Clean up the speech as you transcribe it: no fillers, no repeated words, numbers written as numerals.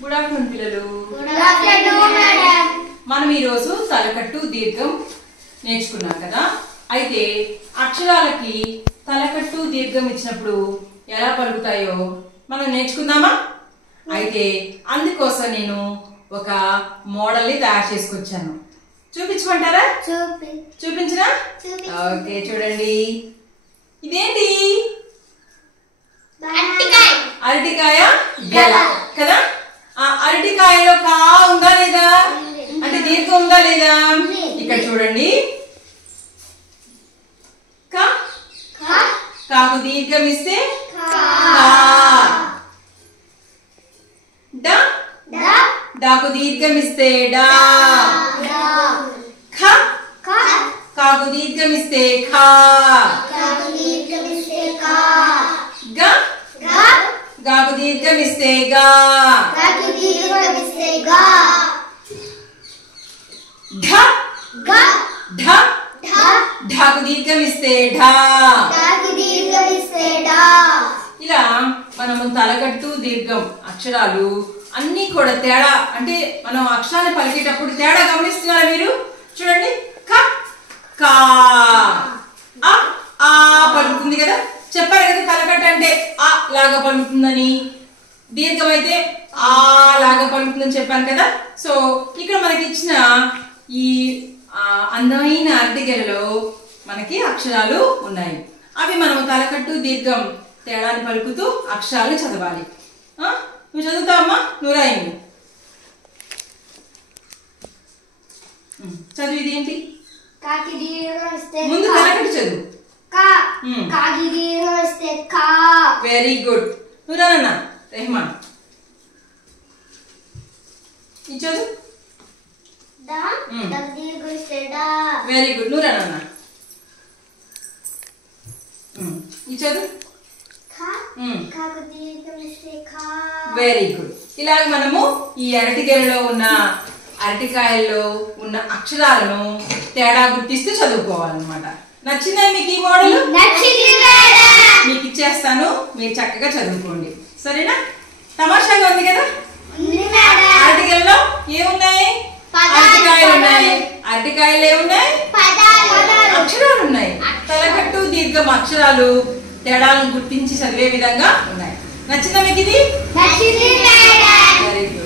Good afternoon పిల్లలు. Good afternoon madam. మనం ఈ రోజు తలకట్టు దీర్ఘం నేర్చుకున్నాం కదా. అయితే అక్షరాలకి తలకట్టు దీర్ఘం ఇచ్చినప్పుడు ఎలా పలుకుతాయో మనం నేర్చుకుందామా? అయితే అందుకోసం నేను ఒక మోడల్ ని తయారు చేసుకొచ్చాను. చూపించమంటారా? చూపించరా? ఓకే, చూడండి. ఇదేంటి? అరటికాయ గెల కదా. ఆ అరటికాయలో కా ఉందా లేదా, అంటే దీర్ఘం ఉందా లేదా? ఇక్కడ చూడండి. కాకు దీర్ఘం ఇస్తే డాకు దీర్ఘం ఇస్తే డా. కాకు దీర్ఘం ఇస్తే ఖా. గాకు దీర్ఘం ఇస్తే గా. ఢాకు దీర్ఘం ఇస్తే ఢా. ఇలా మనము తలకట్టు దీర్ఘం అక్షరాలు అన్ని కూడా తేడా, అంటే మనం అక్షరాన్ని పలికేటప్పుడు తేడా గమనిస్తున్నారా మీరు? చూడండి, క కా ఆ పలుకుతుంది కదా. చెప్పారు కదా తలకట్టు అంటే ఆ లాగా పలుకుతుందని, దీర్ఘం అయితే ఆ లాగా పలుకుతుందని చెప్పాను కదా. సో ఇక్కడ మనకి ఇచ్చిన ఈ అందమైన అరటిగెలలో మనకి అక్షరాలు ఉన్నాయి. అవి మనం తలకట్టు దీర్ఘం తేడాన్ని పలుకుతూ అక్షరాలు చదవాలి. నువ్వు చదువుతావమ్మా? నూరాయింది చదువు. ఇదేంటి? ముందు తలకట్టు చదువు. Very good. నూరానా రెహమాన్ ఇది చదువు. Very good. నూరానా ఇది చదువు. Very good. ఇలాగ మనము ఈ అరటికాయలో ఉన్న అరటికాయల్లో ఉన్న అక్షరాలను తేడా గుర్తిస్తూ చదువుకోవాలన్నమాట. నచ్చిందా మీకు ఈ మోడల్? మీకు ఇచ్చేస్తాను, మీరు చక్కగా చదువుకోండి, సరేనా? తమాషాగా ఉంది కదా. అరటికాయల్లో ఏమున్నాయి? అరటికాయలు ఉన్నాయి. అరటికాయలు ఏమున్నాయి? అక్షరాలు ఉన్నాయి. తలకట్టు దీర్ఘం అక్షరాలు తేడాలను గుర్తించి చదివే విధంగా ఉన్నాయి. నచ్చిందా మీకు ఇది? Very good.